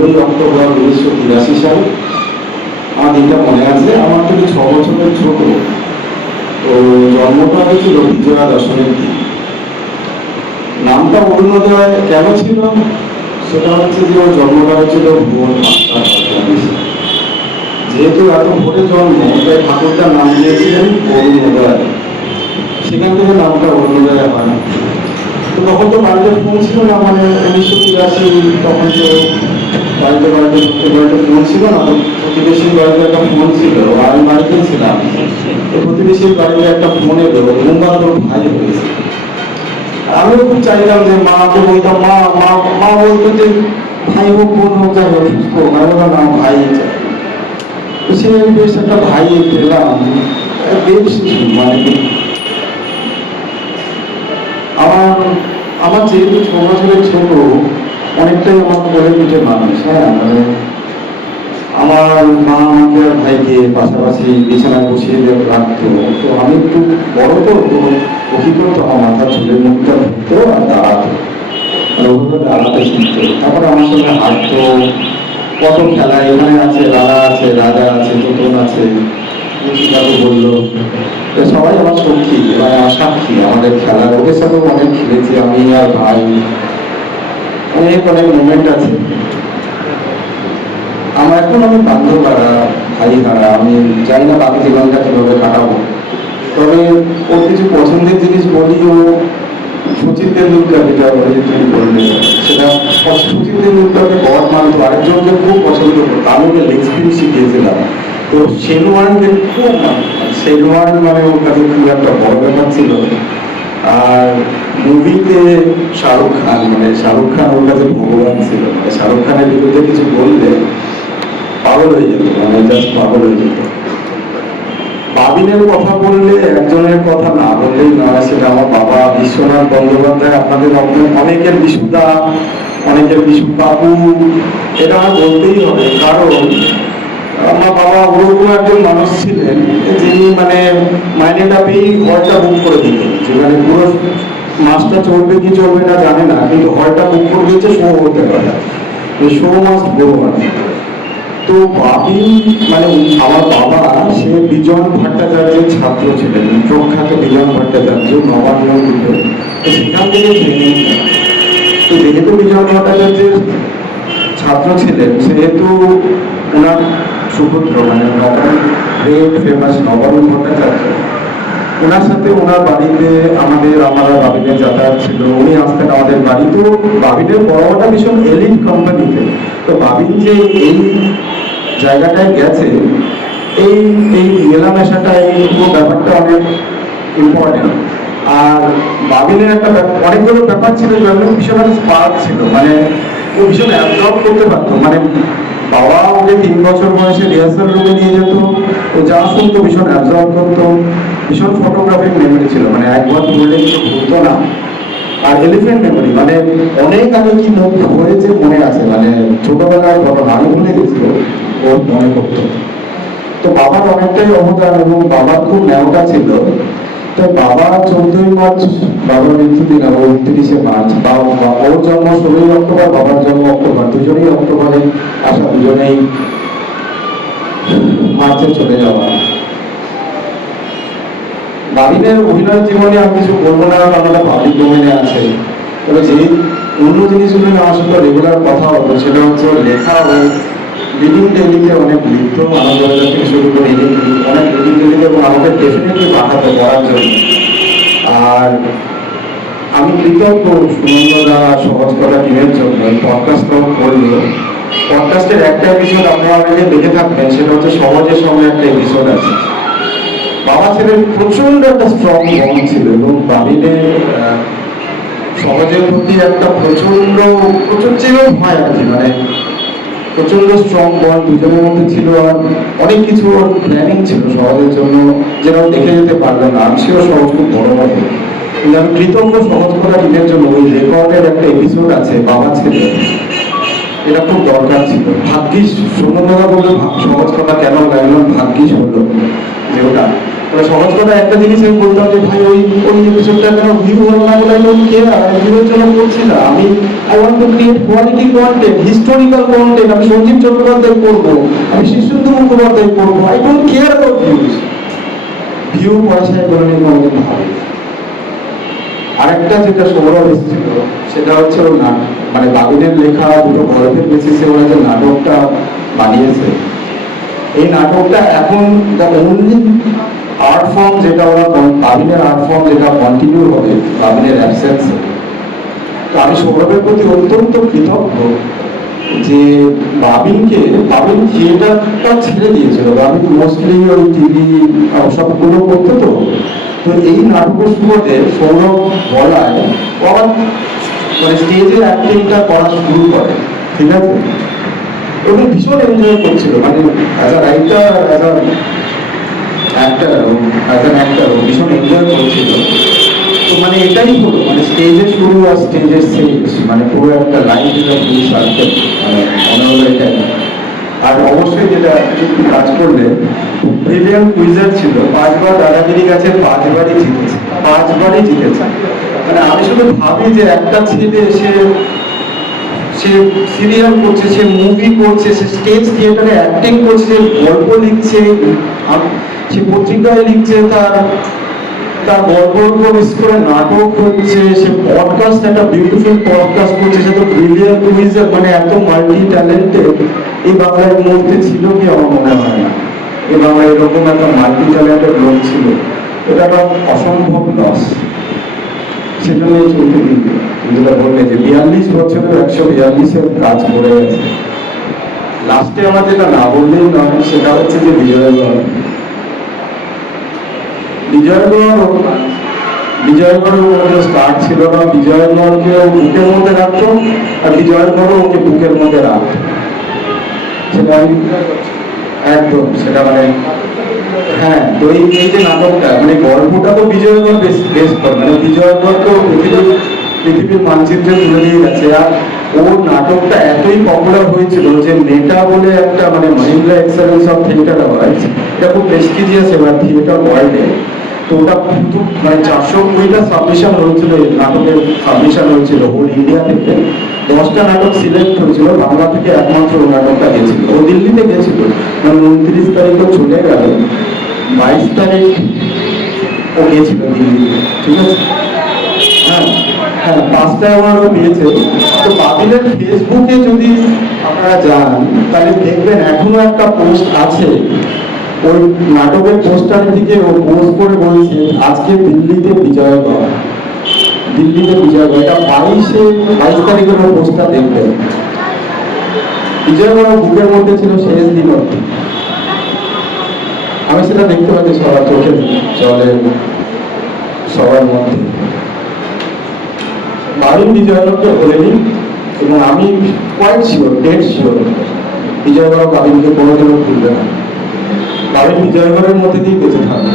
14 October 1983 সালে। আমার দিনটা মনে আছে। আমার থেকে 6 বছরের ছোট। তো জন্মটা হয়েছিল বিজয়া দশমীর দিন। নামটা অরুণোদয় কেন ছিল, সেটা হচ্ছে যে ওর জন্মটা হয়েছিল ভোর 5টা। যেহেতু এত ভোরে জন্ম, তাই ঠাকুরটার নাম দিয়েছিলেন অরুণোদয়। সেখান থেকে নামটা অরুণোদয় হয়। তো তখন তো বাড়িতে ফোন ছিল না, মানে 1983, তখন তো বাড়িতে ফোন ছিল না। তো প্রতিবেশীর বাড়িতে একটা ফোন ছিল, আমি বাড়িতে ছিলাম। তো প্রতিবেশীর বাড়িতে একটা ফোন এলো, মুম্বার তোর ভাই হয়েছে। আমিও খুব চাইতাম যে মাকে বলতাম, মা মা মা বলতো যে ভাই হোক বোন হোক যাই হোক সুস্থ হোক, আমি বললাম না ভাই চাই। তো সে বেশ একটা ভাই পেলাম। বেশ মানে আমার আমার যেহেতু 6 বছরের ছোট, অনেকটাই আমার কোলে পিঠে মানুষ। হ্যাঁ, মানে আমার মা আমাকে আর ভাইকে পাশাপাশি বিছানায় বসিয়ে রাখতো। তো আমি একটু বড় তো, ওকে করতো আমার মাথার চুলের মুখটা ধরতো আর দাঁড়াতো, মানে ওভাবে দাঁড়াতে শিখতো। তারপরে আমার সঙ্গে হাঁটতো। কত খেলা, এখানে আছে রাধা আছে, রাজা আছে, তোতন আছে, মুর্শিদাকে বললো। সবাই আমার সখী, মানে আমার সাক্ষী আমাদের খেলার। ওদের সাথেও অনেক খেলেছি আমি আর ভাই। অনেক অনেক মুভমেন্ট আছে আমার। এখন আমি বান্ধব হারা, ভাই হারা, আমি জানি না বাকি জীবনটা কিভাবে কাটাবো। তবে ওর কিছু পছন্দের জিনিস বলি, ও সচিন তেন্ডুলকার, যেটা তুমি বললে, সেটা সচিন তেন্ডুলকারকে গড মানত। আরেকজনকে খুব পছন্দ করতো, আমি ওকে লেগ স্পিন শিখিয়েছিলাম। তো শেনওয়ানকে খুব, শেনওয়ান মানে ওর কাছে খুব একটা বড় ব্যাপার ছিল। আর মুভিতে শাহরুখ খান, মানে শাহরুখ খান ওর কাছে ভগবান ছিল। মানে শাহরুখ খানের বিরুদ্ধে কিছু বললে পাগল হয়ে যেত, মানে জাস্ট পাগল হয়ে যেত। বাবিনের কথা বললে একজনের কথা না বললেই নয়, সেটা আমার বাবা বিশ্বনাথ বন্দ্যোপাধ্যায়। আপনাদের অনেকের বিশুদা, অনেকের বিশু বাবু, এটা আমার বলতেই হবে। কারণ আমার বাবা ওরকম একজন মানুষ ছিলেন যিনি মানে মাইনেটা পেয়েই ঘরটা বুক করে দিতেন। যে মানে পুরো মাসটা চলবে কি চলবে না জানে না, কিন্তু হলটা বুক করে দিয়েছে, শো হতে পারে, শো মাস্ট গো। তো বাবিন মানে আমার বাবা, সে বিজন ভট্টাচার্যের ছাত্র ছিলেন, প্রখ্যাত বিজন ভট্টাচার্য, নবান্ন গ্রুপে। তো সেখান থেকে ট্রেনিং। তো যেহেতু বিজন ভট্টাচার্যের ছাত্র ছিলেন, সেহেতু ওনার সুপুত্র মানে গ্রেট ফেমাস নবারুণ ভট্টাচার্য, ওনার সাথে ওনার বাড়িতে আমরা বাবিনের যাতায়াত ছিল। উনি আসতেন আমাদের বাড়ি। তো বাবিনের বড়টা ভীষণ এলিট কোম্পানিতে। তো বাবিন যে এই জায়গাটায় গেছে, এই এই মেলামেশাটা, এই পুরো ব্যাপারটা অনেক ইম্পর্টেন্ট। আর বাবিনের একটা অনেকগুলো ব্যাপার ছিল, যেমন ভীষণ একটা স্পার্ক ছিল, মানে ও ভীষণ অ্যাবজর্ব করতে পারতো। মানে বাবা ওকে 3 বছর বয়সে রিহার্সাল রুমে নিয়ে যেত, ও যা শুনতো ভীষণ অ্যাবজর্ব করতো। ভীষণ ফটোগ্রাফিক মেমোরি ছিল, মানে একবার পড়লে কিছু ভুলতো না। আর এলিফেন্ট মেমোরি, মানে অনেক আগে কি মুখ হয়েছে মনে আছে, মানে ছোটবেলার ঘটনা আমি ভুলে গেছি, ওর মনে করতো। তো বাবার অনেকটাই অবদান, এবং বাবার খুব ন্যাওটা ছিল। তো বাবা 14ই মার্চ বাবার মৃত্যুদিন, এবং 29শে মার্চ। ওর জন্ম 16ই অক্টোবর, বাবার জন্ম অক্টোবর, দুজনেই অক্টোবরে আসা, দুজনেই মার্চে চলে যাওয়া। বাবিনের অভিনয় জীবনে আমি কিছু বলবো না, কারণ ওটা পাবলিক ডোমেনে আছে। তবে যে অন্য জিনিসগুলো আমার সাথে রেগুলার কথা হতো, সেটা হচ্ছে লেখা ও লিডিং টেলিতে অনেক লিখত। মানবজাতির থেকে শুরু করে অনেক লিডিং টেলিতে, এবং আমাকে ডেফিনেটলি পাঠাতো পড়ার জন্য। আর আমি কৃতজ্ঞ সুনন্দদা সহজ কথা টিমের জন্য এই পডকাস্টটাও করলো। পডকাস্টের একটা এপিসোড আপনারা অনেকে দেখে থাকবেন, সেটা হচ্ছে সমাজের সঙ্গে একটা এপিসোড আছে। বাবা ছেলের প্রচন্ড একটা স্ট্রং বন্ড ছিল, এবং বাবিনের সমাজের প্রতি একটা প্রচন্ড চিরম হয় আর কি, মানে প্রচন্ড স্ট্রং বন্ড দুজনের মধ্যে ছিল। আর অনেক কিছু ওর প্ল্যানিং ছিল সমাজের জন্য, যেটা দেখে যেতে পারলো না। আমি ছিল সহজ খুব বড় হবে, কিন্তু আমি কৃতজ্ঞ সহজ করা টিমের জন্য। ওই রেকর্ডের একটা এপিসোড আছে বাবা ছেলে, এটা খুব দরকার ছিল। ভাগ্যিস সুনন্দদা বললো সহজ কথা কেন লাগলো, ভাগ্যিস হলো যে ওটা মানে সহজ কথা একটা জিনিস আমি বলতাম যে ভাই ওই ওই এপিসোডটা কেন ভিউ হলো না বলে আমি কে ভিউর জন্য করছি না, আমি I want to create quality content, historical content. আমি সঞ্জীব চট্টোপাধ্যায় করবো, আমি শিশুন্দু মুখোপাধ্যায় করবো, I don't care about views. View পয়সায় করে নিয়ে কোনোদিন ভাবে। আরেকটা যেটা সৌরভ এসেছিল সেটা হচ্ছে ওর মানে বাবিনের লেখা দুটো গল্পের বেসিসে ওরা যে নাটকটা বানিয়েছে, এই নাটকটা এখন দ্য অনলি আর্ট ফর্ম যেটা ওরা বাবিনের আর্ট ফর্ম যেটা কন্টিনিউ হবে বাবিনের অ্যাবসেন্সে। তো আমি সৌরভের প্রতি অত্যন্ত কৃতজ্ঞ যে বাবিন থিয়েটারটা ছেড়ে দিয়েছিল। বাবিন মোস্টলি ওই টিভি সবগুলো করতো। তো এই নাটকের শুরুতে সৌরভ বলায় ও আবার মানে স্টেজে অ্যাক্টিংটা করা শুরু করে, ঠিক আছে, এবং ভীষণ এনজয় করছিল, মানে as a writer, as an actor ভীষণ এনজয় করছিল। তো মানে এটাই হলো মানে স্টেজে শুরু আর স্টেজের শেষ, মানে পুরো একটা লাইফ এটা ফুল সার্কেল, মানে মনে হলো এটাই। আর অবশ্যই যেটা একটু কাজ করলে ব্রিলিয়ান্ট কুইজার ছিল, 5 বার দাদাগিরি কাছে 5 বারই জিতেছে, 5 বারই জিতেছে। মানে আমি শুধু ভাবি যে একটা ছেলে সে সিরিয়াল করছে, সে মুভি করছে, সে স্টেজ থিয়েটারে অ্যাক্টিং করছে, গল্প লিখছে, সে পত্রিকায় লিখছে, তার গল্পের উপর বেশ করে নাটক হচ্ছে, সে পডকাস্ট, একটা বিউটিফুল পডকাস্ট করছে, সে তো ব্রিলিয়ান্ট কুইজার, মানে এত মাল্টি ট্যালেন্টেড এই বাংলায় মধ্যে ছিল কি আমার মনে হয় না। এই বাংলায় এরকম একটা মাল্টি ট্যালেন্টেড লোক ছিল, এটা একটা অসম্ভব লস। সেজন্যই চলতে দিন যেটা বললে যে 42 বছরের 142-এর কাজ করে গেছে। লাস্টে আমার যেটা না বললেই নয় সেটা হচ্ছে যে বিজয়গড়ের মধ্যে স্টার্ট ছিল না, বিজয়গড়কে বুকের মধ্যে রাখতো আর বিজয়গড়ও ওকে বুকের মধ্যে রাখতো, সেটা আমি একদম সেটা মানে হ্যাঁ। তো এই যে নাটকটা মানে গল্পটা তো বিজয়গড় বেশ করে, মানে বিজয়গড় তো পৃথিবীর মানচিত্রে তুলে দিয়ে গেছে। আর ওর নাটকটা এতই পপুলার হয়েছিল যে নেটা বলে একটা মানে Mahindra excellence of theatre awards, এটা খুব প্রেস্টিজিয়াস এবার থিয়েটার ওয়ার্ল্ডে। তো ওটা মানে 420টা সাবমিশন হয়েছিল, নাটকের সাবমিশন হয়েছিল হোল ইন্ডিয়া থেকে। 10টা নাটক সিলেক্ট হয়েছিল, বাংলা থেকে একমাত্র নাটকটা গেছিল, ও দিল্লিতে গেছিল, মানে 29 তারিখে চলে গেল, 22 তারিখ ও গেছিল দিল্লি, ঠিক আছে। হ্যাঁ হ্যাঁ, 5টা অ্যাওয়ার্ডও পেয়েছে। তো বাবিলের ফেসবুকে যদি আপনারা যান তাহলে দেখবেন এখনো একটা পোস্ট আছে, ওই নাটকের পোস্টারের দিকে ও পোস্ট করে বলছে আজকে দিল্লিতে বিজয়গড়, দিল্লিতে বিজয়গড়। এটা 22 তারিখের ওই পোস্টটা দেখবেন। বিজয়গড় বুকের মধ্যে ছিল শেষ দিন অব্দি। আমি সেটা দেখতে পাচ্ছি সবার চোখে জলে, সবার মধ্যে। বাড়ি বিজয়গড়কে বলেনি, এবং আমি quite sure, dead sure, Bijoygarh বাবিনকে কোনোদিনও ভুলবে না। বাবিন বিজয়গড়ের মধ্যে দিয়ে বেঁচে থাকবে।